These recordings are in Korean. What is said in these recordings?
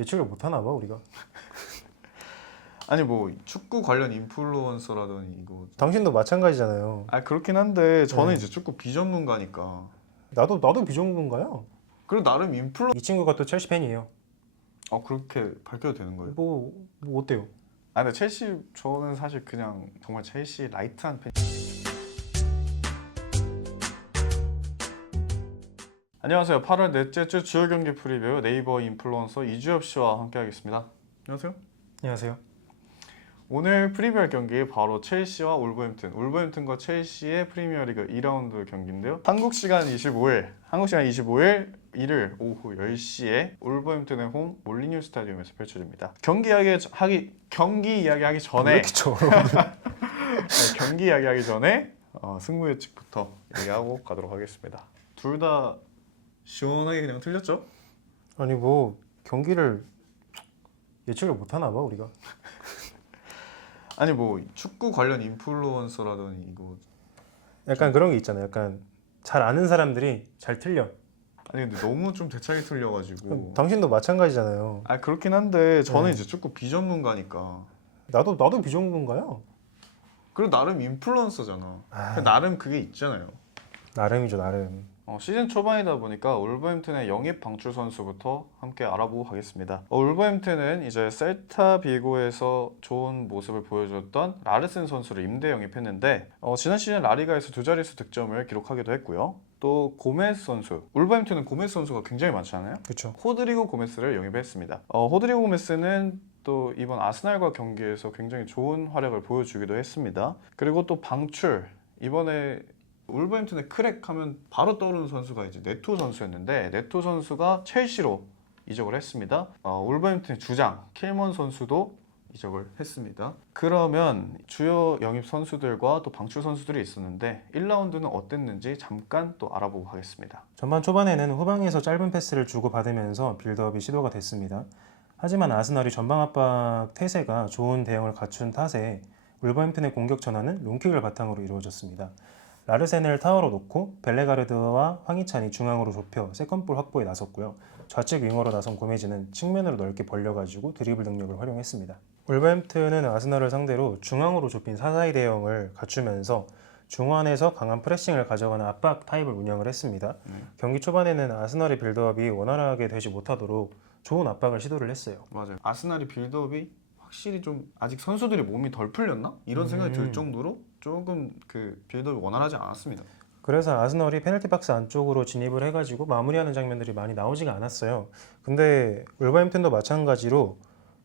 예측을 못하나 봐 우리가. 아니 뭐 축구 관련 인플루언서라더니 이거. 당신도 마찬가지잖아요. 아 그렇긴 한데 저는 네. 이제 축구 비전문가니까. 나도 비전문가야. 그리고 나름 인플루. 이 친구가 또 첼시 팬이에요. 그렇게 밝혀도 되는 거예요? 뭐 어때요? 아 근데 첼시 저는 사실 그냥 정말 첼시 라이트한 팬. 안녕하세요. 8월 넷째 주 주요 경기 프리뷰 네이버 인플루언서 이주엽 씨와 함께하겠습니다. 안녕하세요. 안녕하세요. 오늘 프리뷰할 경기 바로 첼시와 울버햄튼과 첼시의 프리미어리그 2라운드 경기인데요. 한국 시간 25일 일요일 오후 10시에 울버햄튼의 홈 몰리뉴 스타디움에서 펼쳐집니다. 경기 이야기하기 전에 왜 이렇게 쳐? 경기 이야기하기 전에 승부 예측부터 얘기하고 가도록 하겠습니다. 둘 다 시원하게 그냥 틀렸죠? 아니 뭐 경기를 예측을 못하나 봐 우리가. 아니 뭐 축구 관련 인플루언서라더니 이거. 약간 그런 게 있잖아요. 약간 잘 아는 사람들이 잘 틀려. 아니 근데 너무 좀 대차게 틀려가지고. 당신도 마찬가지잖아요. 아 그렇긴 한데 저는 네. 이제 축구 비전문가니까. 나도 비전문가야. 그리고 나름 인플루언서잖아. 아이. 나름 그게 있잖아요. 나름이죠 나름. 시즌 초반이다 보니까 울버햄튼의 영입 방출 선수부터 함께 알아보고 가겠습니다. 울버햄튼은 이제 셀타 비고에서 좋은 모습을 보여줬던 라르센 선수를 임대 영입했는데 지난 시즌 라리가에서 두 자릿수 득점을 기록하기도 했고요. 또 고메스 선수, 울버햄튼은 고메스 선수가 굉장히 많잖아요. 그렇죠. 호드리고 고메스를 영입했습니다. 호드리고 고메스는 또 이번 아스날과 경기에서 굉장히 좋은 활약을 보여주기도 했습니다. 그리고 또 방출, 이번에 울버햄튼의 크랙 하면 바로 떠오르는 선수가 이제 네토 선수였는데 네토 선수가 첼시로 이적을 했습니다. 울버햄튼의 주장 킬먼 선수도 이적을 했습니다. 그러면 주요 영입 선수들과 또 방출 선수들이 있었는데 1라운드는 어땠는지 잠깐 또 알아보고 가겠습니다. 전반 초반에는 후방에서 짧은 패스를 주고받으면서 빌드업이 시도가 됐습니다. 하지만 아스날이 전방 압박 태세가 좋은 대응을 갖춘 탓에 울버햄튼의 공격 전환은 롱킥을 바탕으로 이루어졌습니다. 라르센을 타워로 놓고 벨레가르드와 황희찬이 중앙으로 좁혀 세컨볼 확보에 나섰고요. 좌측 윙어로 나선 고메즈는 측면으로 넓게 벌려가지고 드리블 능력을 활용했습니다. 울버햄튼은 아스날을 상대로 중앙으로 좁힌 4-4-2 대형을 갖추면서 중원에서 강한 프레싱을 가져가는 압박 타입을 운영을 했습니다. 경기 초반에는 아스날의 빌드업이 원활하게 되지 못하도록 좋은 압박을 시도를 했어요. 맞아요. 아스날이 빌드업이 확실히 좀 아직 선수들이 몸이 덜 풀렸나? 이런 생각이 들 정도로 조금 그 빌드업이 원활하지 않았습니다. 그래서 아스널이 페널티 박스 안쪽으로 진입을 해가지고 마무리하는 장면들이 많이 나오지가 않았어요. 근데 울버햄튼도 마찬가지로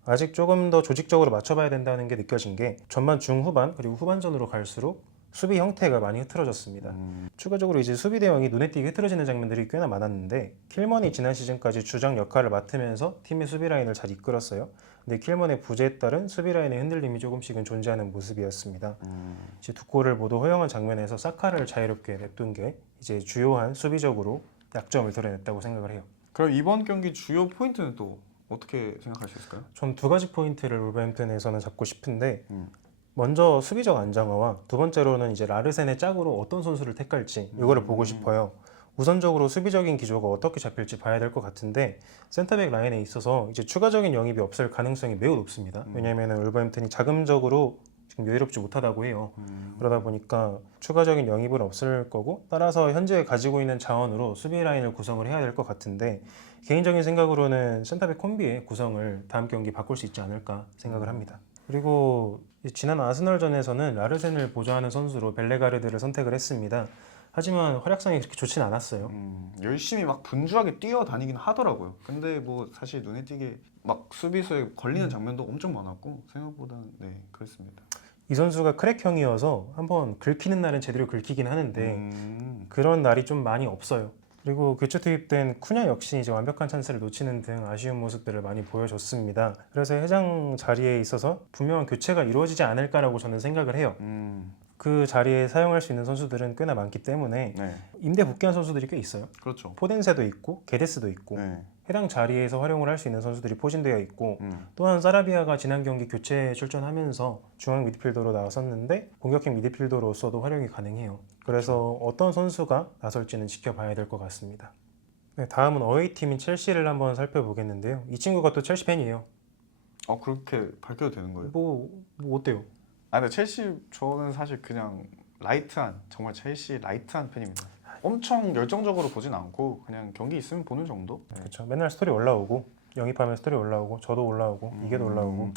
아직 조금 더 조직적으로 맞춰봐야 된다는 게 느껴진 게 전반 중후반 그리고 후반전으로 갈수록 수비 형태가 많이 흐트러졌습니다. 추가적으로 이제 수비 대응이 눈에 띄게 흐트러지는 장면들이 꽤나 많았는데 킬먼이 지난 시즌까지 주장 역할을 맡으면서 팀의 수비 라인을 잘 이끌었어요. 근데 킬먼의 부재에 따른 수비 라인의 흔들림이 조금씩은 존재하는 모습이었습니다. 이제 두 골을 모두 허용한 장면에서 사카를 자유롭게 냅둔 게 이제 주요한 수비적으로 약점을 드러냈다고 생각을 해요. 그럼 이번 경기 주요 포인트는 또 어떻게 생각할 수 있을까요? 전 두 가지 포인트를 울버햄튼에서는 잡고 싶은데 먼저 수비적 안정화와 두 번째로는 이제 라르센의 짝으로 어떤 선수를 택할지 이거를 보고 싶어요. 우선적으로 수비적인 기조가 어떻게 잡힐지 봐야 될 것 같은데 센터백 라인에 있어서 이제 추가적인 영입이 없을 가능성이 매우 높습니다. 왜냐하면 울버햄튼이 자금적으로 지금 여유롭지 못하다고 해요. 그러다 보니까 추가적인 영입은 없을 거고 따라서 현재 가지고 있는 자원으로 수비 라인을 구성을 해야 될 것 같은데 개인적인 생각으로는 센터백 콤비의 구성을 다음 경기 바꿀 수 있지 않을까 생각을 합니다. 그리고 지난 아스널전에서는 라르센을 보좌하는 선수로 벨레가르드를 선택을 했습니다. 하지만 활약상이 그렇게 좋진 않았어요. 열심히 막 분주하게 뛰어다니긴 하더라고요. 근데 뭐 사실 눈에 띄게 막 수비수에 걸리는 장면도 엄청 많았고 생각보다는 네 그렇습니다. 이 선수가 크랙형이어서 한번 긁히는 날은 제대로 긁히긴 하는데 그런 날이 좀 많이 없어요. 그리고 교체 투입된 쿠냐 역시 이제 완벽한 찬스를 놓치는 등 아쉬운 모습들을 많이 보여줬습니다. 그래서 회장 자리에 있어서 분명한 교체가 이루어지지 않을까라고 저는 생각을 해요. 그 자리에 사용할 수 있는 선수들은 꽤나 많기 때문에 네 임대 복귀한 선수들이 꽤 있어요. 그렇죠. 포덴세도 있고 게데스도 있고 네. 해당 자리에서 활용을 할 수 있는 선수들이 포진되어 있고 또한 사라비아가 지난 경기 교체 출전하면서 중앙 미드필더로 나섰는데 공격형 미드필더로서도 활용이 가능해요. 그래서 어떤 선수가 나설지는 지켜봐야 될 것 같습니다. 네, 다음은 어웨이 팀인 첼시를 한번 살펴보겠는데요. 이 친구가 또 첼시 팬이에요. 그렇게 밝혀도 되는 거예요? 뭐 어때요? 근데 첼시 저는 사실 그냥 라이트한 정말 첼시 라이트한 팬입니다. 엄청 열정적으로 보진 않고 그냥 경기 있으면 보는 정도. 네. 그렇죠. 맨날 스토리 올라오고 영입하면 스토리 올라오고 저도 올라오고 이게도 올라오고.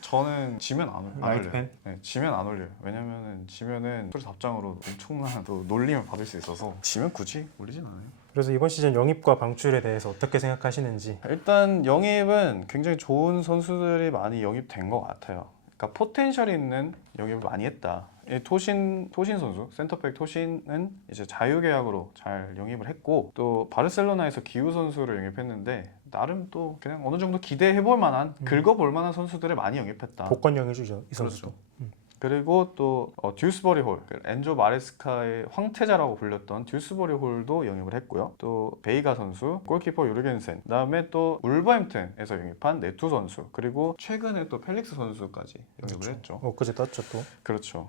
저는 지면 안 라이트 올려요. 팬? 네, 지면 안 올려요. 왜냐면은 지면은 스토리 답장으로 엄청난 또 놀림을 받을 수 있어서 지면 굳이 올리진 않아요. 그래서 이번 시즌 영입과 방출에 대해서 어떻게 생각하시는지. 일단 영입은 굉장히 좋은 선수들이 많이 영입된 것 같아요. 그러니까 포텐셜이 있는 영입을 많이 했다. 이 토신 선수, 센터백 토신은 이제 자유계약으로 잘 영입을 했고 또 바르셀로나에서 기우 선수를 영입했는데 나름 또 그냥 어느 정도 기대해볼 만한, 긁어볼 만한 선수들을 많이 영입했다. 복권형이죠, 이 선수도. 그렇죠. 그리고 또 듀스버리 홀, 엔조 마레스카의 황태자라고 불렸던 듀스버리 홀도 영입을 했고요. 또 베이가 선수, 골키퍼 요르겐센, 그다음에 또 울버햄튼에서 영입한 네투 선수, 그리고 최근에 또 펠릭스 선수까지 영입을 그렇죠. 했죠. 엊그제 떴죠 또. 그렇죠.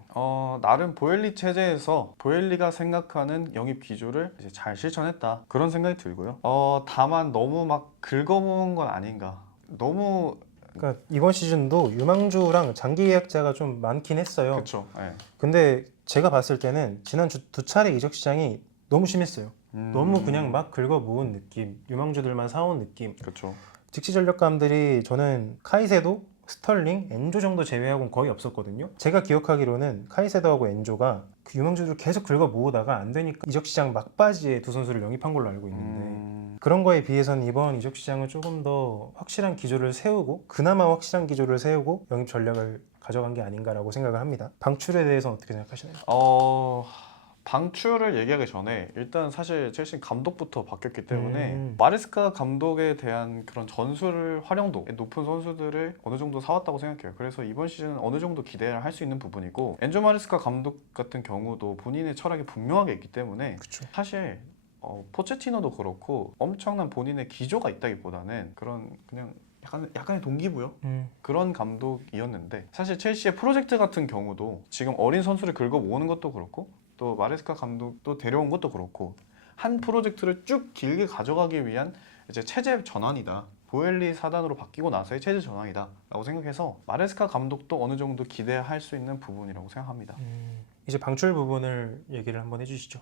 나름 보엘리 체제에서 보엘리가 생각하는 영입 기조를 이제 잘 실천했다. 그런 생각이 들고요. 다만 너무 막 긁어모은 건 아닌가. 너무 그러니까 이번 시즌도 유망주랑 장기 계약자가 좀 많긴 했어요. 그렇죠. 네. 근데 제가 봤을 때는 지난 두 차례 이적 시장이 너무 심했어요. 너무 그냥 막 긁어 모은 느낌, 유망주들만 사온 느낌. 그렇죠. 직시 전력감들이 저는 카이세도, 스털링, 엔조 정도 제외하고는 거의 없었거든요. 제가 기억하기로는 카이세도하고 엔조가 그 유망주들을 계속 긁어 모으다가 안 되니까 이적 시장 막바지에 두 선수를 영입한 걸로 알고 있는데 그런 거에 비해서는 이번 이적 시장은 조금 더 확실한 기조를 세우고 그나마 확실한 기조를 세우고 영입 전략을 가져간 게 아닌가라고 생각을 합니다. 방출에 대해서는 어떻게 생각하시나요? 방출을 얘기하기 전에 일단 사실 첼시 감독부터 바뀌었기 때문에 음. 마레스카 감독에 대한 그런 전술 활용도 높은 선수들을 어느 정도 사왔다고 생각해요. 그래서 이번 시즌은 어느 정도 기대를 할 수 있는 부분이고 엔조 마레스카 감독 같은 경우도 본인의 철학이 분명하게 있기 때문에 그쵸. 사실 포체티노도 그렇고 엄청난 본인의 기조가 있다기보다는 그런 그냥 약간의 동기부여 그런 감독이었는데 사실 첼시의 프로젝트 같은 경우도 지금 어린 선수를 긁어 모으는 것도 그렇고 또 마레스카 감독도 데려온 것도 그렇고 한 프로젝트를 쭉 길게 가져가기 위한 이제 체제 전환이다. 보엘리 사단으로 바뀌고 나서의 체제 전환이다 라고 생각해서 마레스카 감독도 어느 정도 기대할 수 있는 부분이라고 생각합니다. 이제 방출 부분을 얘기를 한번 해주시죠.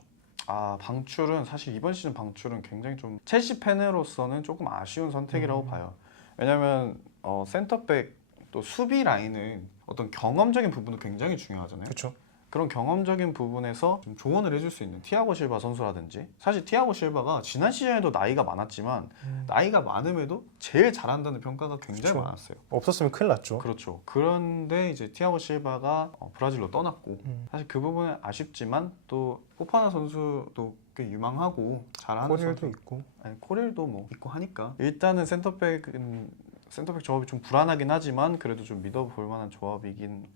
방출은 사실 이번 시즌 방출은 굉장히 좀 첼시 팬으로서는 조금 아쉬운 선택이라고 봐요. 왜냐면 센터백 또 수비 라인은 어떤 경험적인 부분도 굉장히 중요하잖아요. 그렇죠. 그런 경험적인 부분에서 좀 조언을 해줄 수 있는 티아고 실바 선수라든지 사실 티아고 실바가 지난 시즌에도 나이가 많았지만 나이가 많음에도 제일 잘한다는 평가가 굉장히 그쵸. 많았어요. 없었으면 큰일 났죠. 그렇죠. 그런데 이제 티아고 실바가 브라질로 떠났고 사실 그 부분은 아쉽지만 또 포파나 선수도 꽤 유망하고 잘하는 코리엘도 선수 있고. 아니, 코리엘도 뭐 있고 하니까 일단은 센터백 조합이 좀 불안하긴 하지만 그래도 좀 믿어볼 만한 조합이긴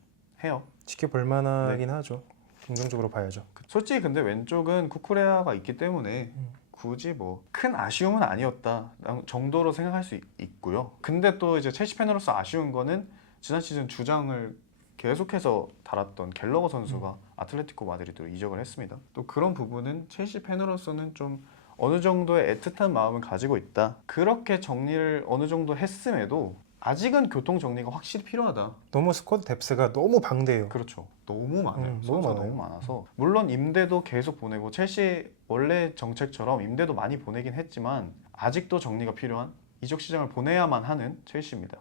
해요. 지켜볼 만하긴 하죠. 긍정적으로 봐야죠. 솔직히 근데 왼쪽은 쿠쿠레아가 있기 때문에 굳이 뭐 큰 아쉬움은 아니었다 정도로 생각할 수 있고요. 근데 또 이제 첼시 팬으로서 아쉬운 거는 지난 시즌 주장을 계속해서 달았던 갤러거 선수가 아틀레티코 마드리드로 이적을 했습니다. 또 그런 부분은 첼시 팬으로서는 좀 어느 정도의 애틋한 마음을 가지고 있다. 그렇게 정리를 어느 정도 했음에도 아직은 교통 정리가 확실히 필요하다. 너무 스쿼드 뎁스가 너무 방대해요. 그렇죠. 너무 많아요. 너무 선수가 많아요. 너무 많아서 물론 임대도 계속 보내고 첼시 원래 정책처럼 임대도 많이 보내긴 했지만 아직도 정리가 필요한 이적 시장을 보내야만 하는 첼시입니다.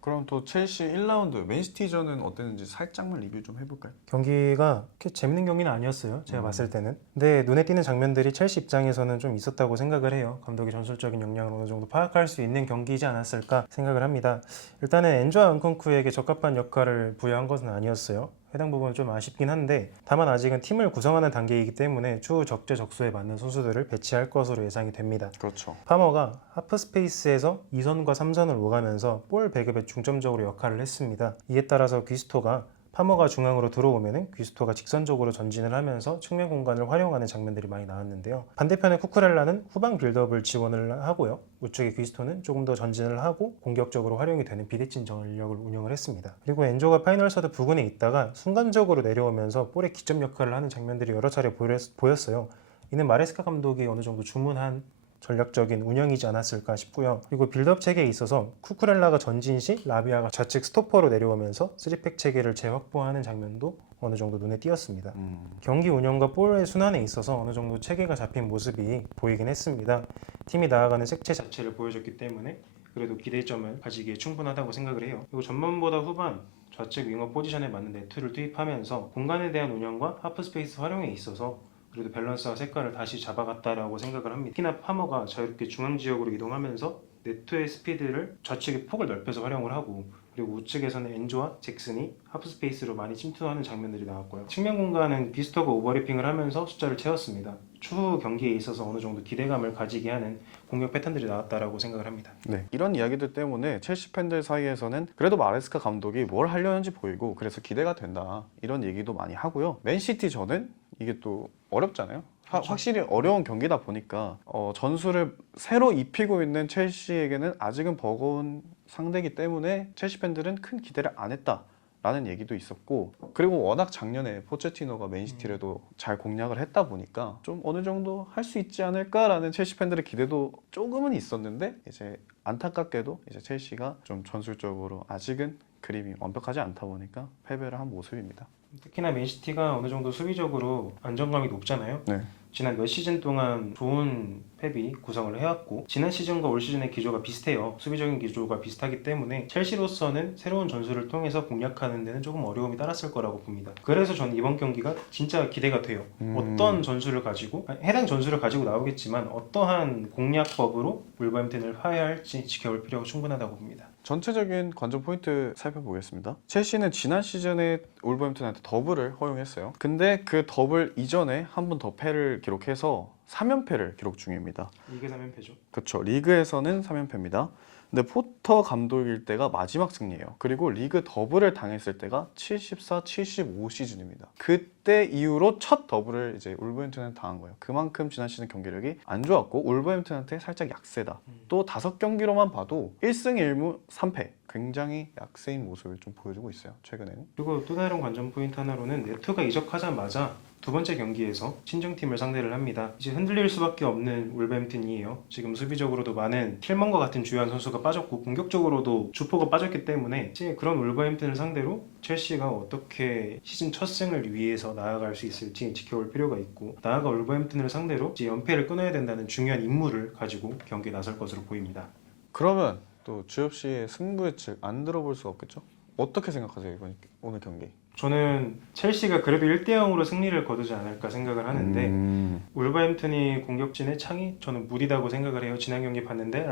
그럼 또 첼시 1라운드 맨시티전은 어땠는지 살짝만 리뷰 좀 해볼까요? 경기가 그렇게 재밌는 경기는 아니었어요. 제가 봤을 때는. 근데 눈에 띄는 장면들이 첼시 입장에서는 좀 있었다고 생각을 해요. 감독의 전술적인 역량을 어느 정도 파악할 수 있는 경기이지 않았을까 생각을 합니다. 일단은 엔조와 은kun쿠에게 적합한 역할을 부여한 것은 아니었어요. 해당 부분은 좀 아쉽긴 한데 다만 아직은 팀을 구성하는 단계이기 때문에 추후 적재적소에 맞는 선수들을 배치할 것으로 예상이 됩니다. 그렇죠. 파머가 하프 스페이스에서 2선과 3선을 오가면서 볼 배급에 중점적으로 역할을 했습니다. 이에 따라서 귀스토가 파머가 중앙으로 들어오면은 귀스토가 직선적으로 전진을 하면서 측면 공간을 활용하는 장면들이 많이 나왔는데요. 반대편의 쿠쿠렐라는 후방 빌드업을 지원을 하고요. 우측의 귀스토는 조금 더 전진을 하고 공격적으로 활용이 되는 비대칭 전력을 운영을 했습니다. 그리고 엔조가 파이널 서드 부근에 있다가 순간적으로 내려오면서 볼의 기점 역할을 하는 장면들이 여러 차례 보였어요. 이는 마레스카 감독이 어느 정도 주문한 전략적인 운영이지 않았을까 싶고요. 그리고 빌드업 체계에 있어서 쿠쿠렐라가 전진 시 라비아가 좌측 스토퍼로 내려오면서 3백 체계를 재확보하는 장면도 어느 정도 눈에 띄었습니다. 경기 운영과 볼의 순환에 있어서 어느 정도 체계가 잡힌 모습이 보이긴 했습니다. 팀이 나아가는 색채 자체를 보여줬기 때문에 그래도 기대점을 가지기에 충분하다고 생각을 해요. 그리고 전반보다 후반 좌측 윙어 포지션에 맞는 네트를 투입하면서 공간에 대한 운영과 하프 스페이스 활용에 있어서 그래도 밸런스와 색깔을 다시 잡아갔다라고 생각을 합니다. 특히나 파머가 자유롭게 중앙 지역으로 이동하면서 네트의 스피드를 좌측의 폭을 넓혀서 활용을 하고 그리고 우측에서는 엔조와 잭슨이 하프 스페이스로 많이 침투하는 장면들이 나왔고요. 측면 공간은 비스터가 오버래핑을 하면서 숫자를 채웠습니다. 추후 경기에 있어서 어느 정도 기대감을 가지게 하는 공격 패턴들이 나왔다라고 생각을 합니다. 네, 이런 이야기들 때문에 첼시 팬들 사이에서는 그래도 마레스카 감독이 뭘 하려는지 보이고 그래서 기대가 된다 이런 얘기도 많이 하고요. 맨시티 저는 이게 또 어렵잖아요. 확실히 어려운 경기다 보니까 전술을 새로 입히고 있는 첼시에게는 아직은 버거운 상대이기 때문에 첼시 팬들은 큰 기대를 안 했다라는 얘기도 있었고, 그리고 워낙 작년에 포체티노가 맨시티를 잘 공략을 했다 보니까 좀 어느 정도 할 수 있지 않을까라는 첼시 팬들의 기대도 조금은 있었는데 이제 안타깝게도 이제 첼시가 좀 전술적으로 아직은 그림이 완벽하지 않다 보니까 패배를 한 모습입니다. 특히나 맨시티가 어느 정도 수비적으로 안정감이 높잖아요. 네. 지난 몇 시즌 동안 좋은 펩이 구성을 해왔고 지난 시즌과 올 시즌의 기조가 비슷해요. 수비적인 기조가 비슷하기 때문에 첼시로서는 새로운 전술을 통해서 공략하는 데는 조금 어려움이 따랐을 거라고 봅니다. 그래서 저는 이번 경기가 진짜 기대가 돼요. 어떤 전술을 가지고 해당 전술을 가지고 나오겠지만 어떠한 공략법으로 울버햄튼을 화해할지 지켜볼 필요가 충분하다고 봅니다. 전체적인 관전 포인트 살펴보겠습니다. 첼시는 지난 시즌에 울버햄튼한테 더블을 허용했어요. 근데 그 더블 이전에 한 번 더 패를 기록해서 3연패를 기록 중입니다. 리그 3연패죠. 그렇죠. 리그에서는 3연패입니다. 근데 포터 감독일 때가 마지막 승리예요. 그리고 리그 더블을 당했을 때가 74, 75 시즌입니다. 그때 이후로 첫 더블을 이제 울버햄튼한테 당한 거예요. 그만큼 지난 시즌 경기력이 안 좋았고 울버햄튼한테 살짝 약세다. 또 5경기로만 봐도 1승 1무 3패. 굉장히 약세인 모습을 좀 보여주고 있어요. 최근에는. 그리고 또 다른 관전 포인트 하나로는 네트가 이적하자마자 두 번째 경기에서 친정팀을 상대를 합니다. 이제 흔들릴 수밖에 없는 울버햄튼이에요. 지금 수비적으로도 많은 틸먼과 같은 주요한 선수가 빠졌고 공격적으로도 주포가 빠졌기 때문에 이제 그런 울버햄튼을 상대로 첼시가 어떻게 시즌 첫 승을 위해서 나아갈 수 있을지 지켜볼 필요가 있고 나아가 울버햄튼을 상대로 이제 연패를 끊어야 된다는 중요한 임무를 가지고 경기에 나설 것으로 보입니다. 그러면 또 주엽 씨의 승부 예측 안 들어볼 수 없겠죠? 어떻게 생각하세요 이번 오늘 경기? 저는 첼시가 그래도 1대0으로 승리를 거두지 않을까 생각을 하는데 울버햄튼이 공격진의 창이 저는 무리다고 생각을 해요. 지난 경기 봤는데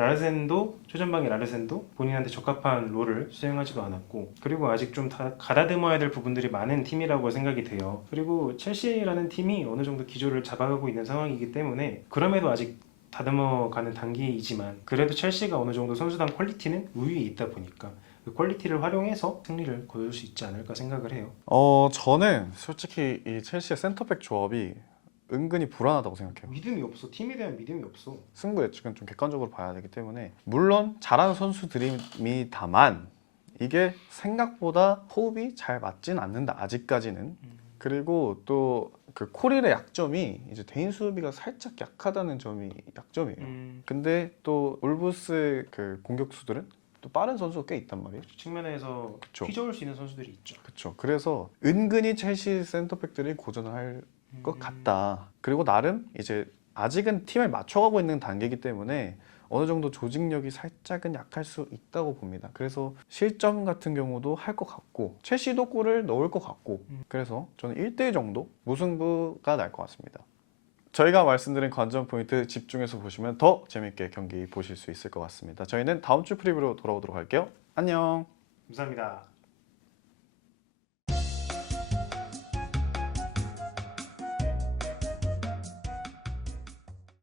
최전방의 라르센도 본인한테 적합한 롤을 수행하지도 않았고 그리고 아직 좀 다 가다듬어야 될 부분들이 많은 팀이라고 생각이 돼요. 그리고 첼시라는 팀이 어느 정도 기조를 잡아가고 있는 상황이기 때문에 그럼에도 아직 다듬어가는 단계이지만 그래도 첼시가 어느 정도 선수단 퀄리티는 우위에 있다 보니까 그 퀄리티를 활용해서 승리를 거둘 수 있지 않을까 생각을 해요. 저는 솔직히 이 첼시의 센터백 조합이 은근히 불안하다고 생각해요. 믿음이 없어. 팀에 대한 믿음이 없어. 승부 예측은 좀 객관적으로 봐야 되기 때문에 물론 잘하는 선수들입니다만 이게 생각보다 호흡이 잘 맞진 않는다 아직까지는. 그리고 또 그 코릴의 약점이 이제 개인 수비가 살짝 약하다는 점이 약점이에요. 근데 또 울브스 그 공격수들은 또 빠른 선수가 꽤 있단 말이에요. 측면에서 그쵸. 휘저을 수 있는 선수들이 있죠. 그렇죠. 그래서 은근히 첼시 센터백들이 고전을 할 것 같다. 그리고 나름 이제 아직은 팀을 맞춰가고 있는 단계이기 때문에 어느 정도 조직력이 살짝은 약할 수 있다고 봅니다. 그래서 실점 같은 경우도 할 것 같고 첼시도 골을 넣을 것 같고 그래서 저는 1대1 정도 무승부가 날 것 같습니다. 저희가 말씀드린 관전 포인트 집중해서 보시면 더 재밌게 경기 보실 수 있을 것 같습니다. 저희는 다음 주 프리뷰로 돌아오도록 할게요. 안녕. 감사합니다.